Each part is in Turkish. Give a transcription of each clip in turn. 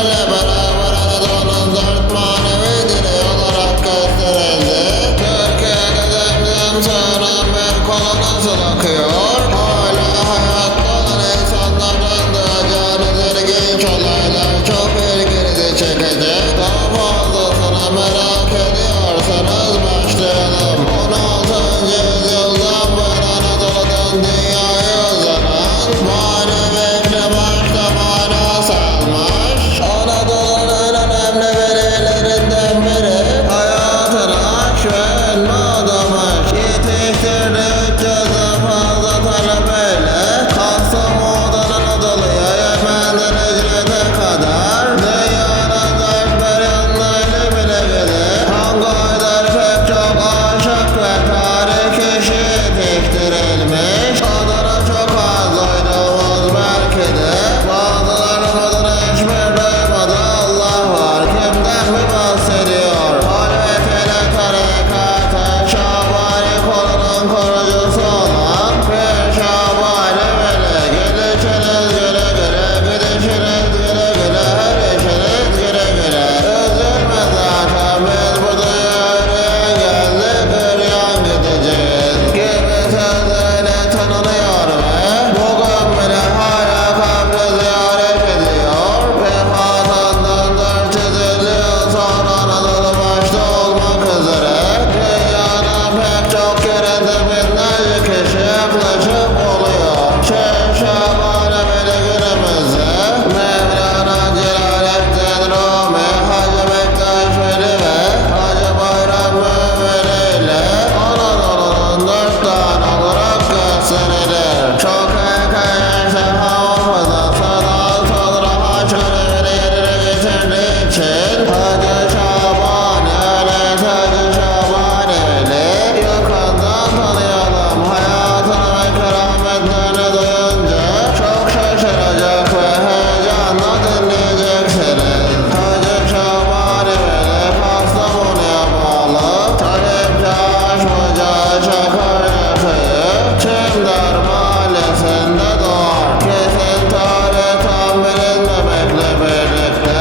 peygamberlerle beraber Anadolu'nun dört manevi direği olarak gösterildi. Türkiye'de Zemzem suyunun bir kolu nasıl akıyor? Hala hayatta olan insanların duyacağınız ilginç olaylar çok ilginizi çekecek. Daha fazlasını merak ediyorsanız başlayalım. 16. yüzyıldan beri Anadolu'dan dünyaya uzanan maneviyekle başta mana salmış. Anadolu'nun en önemli velilerinden biri hayatını aşk ve ilme adamış. Yetiştirdiği 300'den fazla talebeyle Kastamonu'dan Anadolu'ya, Yemen'den Hicret'e kadar dünyanın dört bir yanlarını bile bilir. Hangaydar pek çok aşık ve tarih kişi yetiştirilmiş. Adını çok az duyduğumuz belki de bazılarının adını hiçbir duymadı. Allah var, kimden mi bahsediyor? Halvetiyle tarikatı Şabani kolunun kurucusu olan Pir Şabani Veli. Gidişiniz güle güle, gidişiniz güle güle, her işiniz güle güle. Üzülme zaten biz bu dünyaya geldik, üryan gideceğiz gibi sözlerle tanınıyor ve bugün bile hala kabri ziyaret ediyor. Vefatından 450 yıl sonra Anadolu başta olmak üzere dünyanın pek çok yerinde binlerce kişi yaklaşıp oluyor. Şeyh Şabani Veli günümüzde Mevlana Celaleddin Rumi, Hacı Bektaş Veli ve Hacı Bayram Veli ile Anadolu'nun dört tane olarak gösterilir. Çok erken yaşta hafızası daha sonra haç görevini yerine getirdiği için Hacı Şabani Veli, Hacı Şabani Veli yakından tanıyalım. Hayatını ve kerametlerini duyunca çok şaşıracak ve heyecanla dinleyeceksiniz. Hacı Şabani Veli Kastamonu'ya bağlı Talipçi Aşmıca Çakırca köyü Çimdar mahallesinde doğar. Kesin tarih tam bilinmemekle birlikte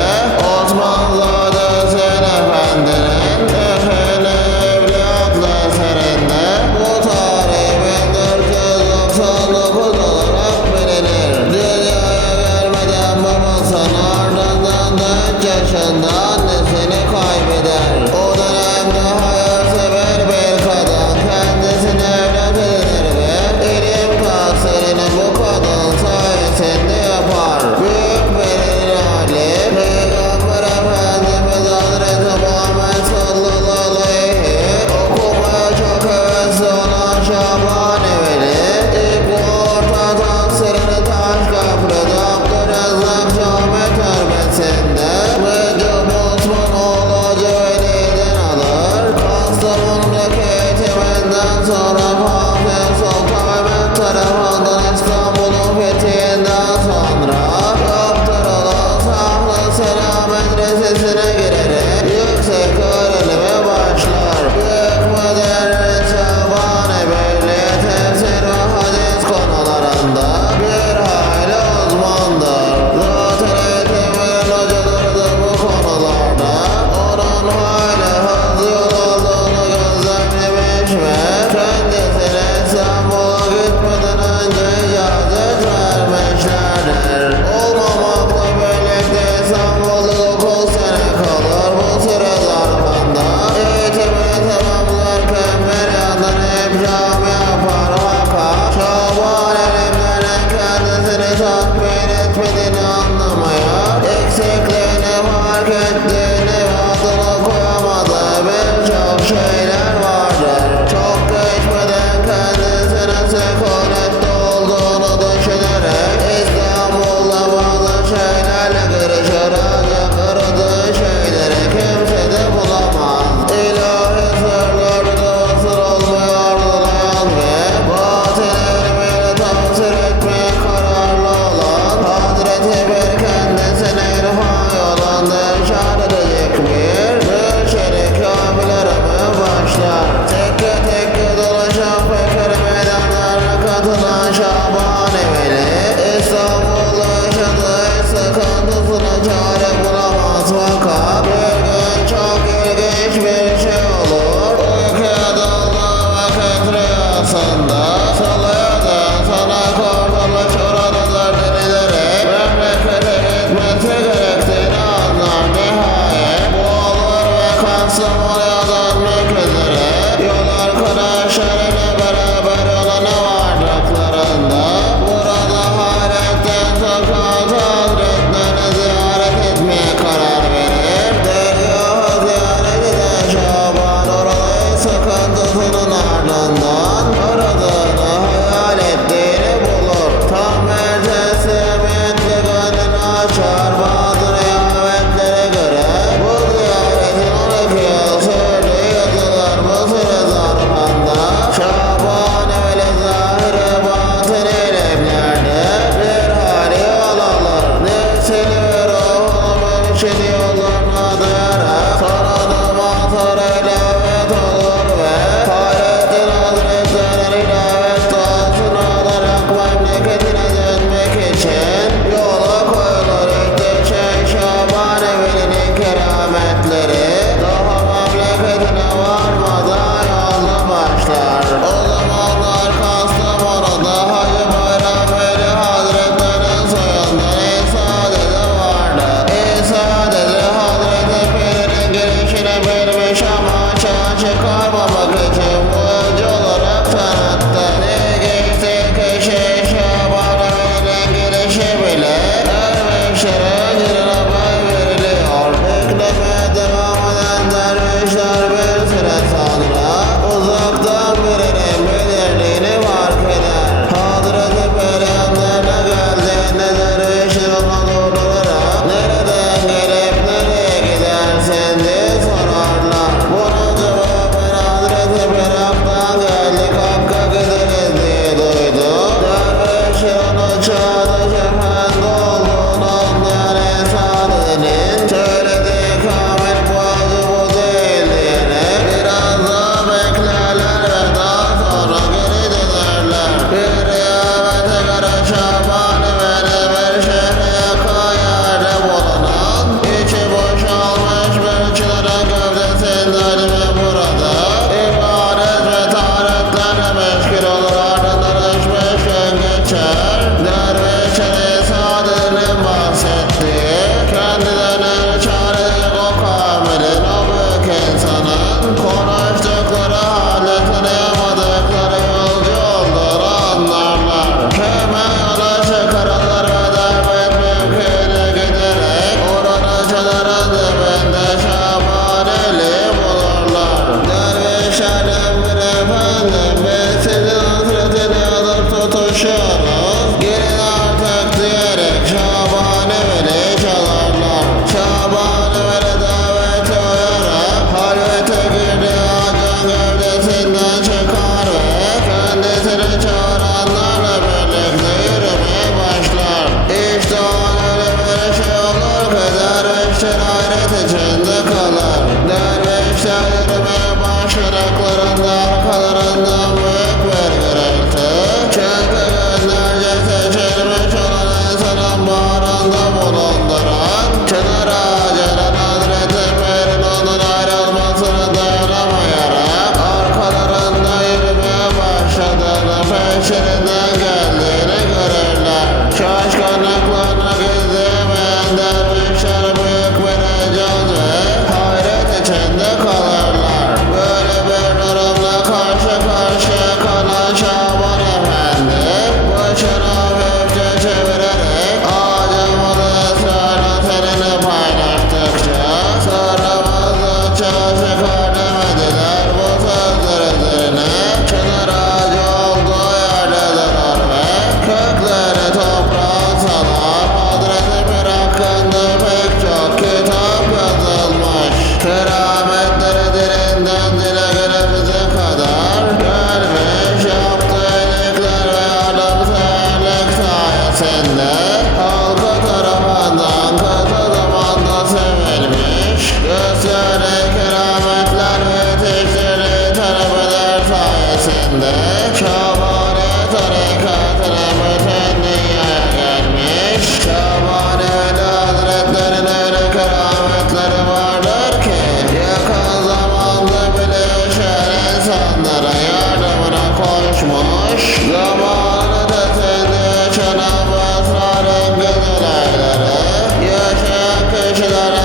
Osmanzade Hüseyin Efendi'nin Efe'li Evli adlı eserinde bu tarih 1499 olarak bilinir. Dünyaya gelmeden babasının ardından da 3 yaşında annesini kaybeder. O dönemde hayırsever bir kadın kendisine evlat edinir ve ilim tahsilini bu kadın sayesinde yapar. Büyük velinin hali Peygamber Efendimiz Hazreti Muhammed sallallahu aleyhi okumaya çok hevesli olan Şabani Veli ilk orta tahsilini Taşköprü'de Abdürezzak Cami Türbesi'nde Vücub Osman Dervişler hayret içinde kalır. Dervişler yürümeye başladıklarında arkalarından büyük bir gürültü. Çünkü günlerce seçilmiş olan insanın bağrında bulunduran çınar ağacının Hazreti Pir'in onun ayrılmasını dayanamayarak arkalarında yürümeye başladığını, peşlerinden geldiğini görürler. Şaşkınlıklarına gizleyemeyen dervişler büyük bir heyecan ve hayret içinde kalırlar. Böyle bir durumla karşı karşıya kalan Şaban Efendi başını hafifçe çevirerek ağacımızı ısrarla seninle paylaştıkça sırrımızı çıkar demediler. Bu sözler üzerine çınar ağacı olduğu yerde durur ve kökleri toprağa salar. Hazreti Pir hakkında pek çok kitap yazılmış. Kerametleri dilinden dile günümüze kadar gelmiş. Yaptığı iyilikler ve yardımseverlik sayesinde halkı tarafından kısa zamanda sevilmiş. Gösterdiği kerametler ve yetiştirdiği talebeler sayesinde Şabani tarikatına bütün dünyaya gelmiş. Şabani Hazretlerinin öyle kerametleri vardır ki yakın zamanda bile yaşayan insanlara yardımına koşmuş. Zamanını tesinde yaşanan bu esrarengiz olayları yaşayan kişilere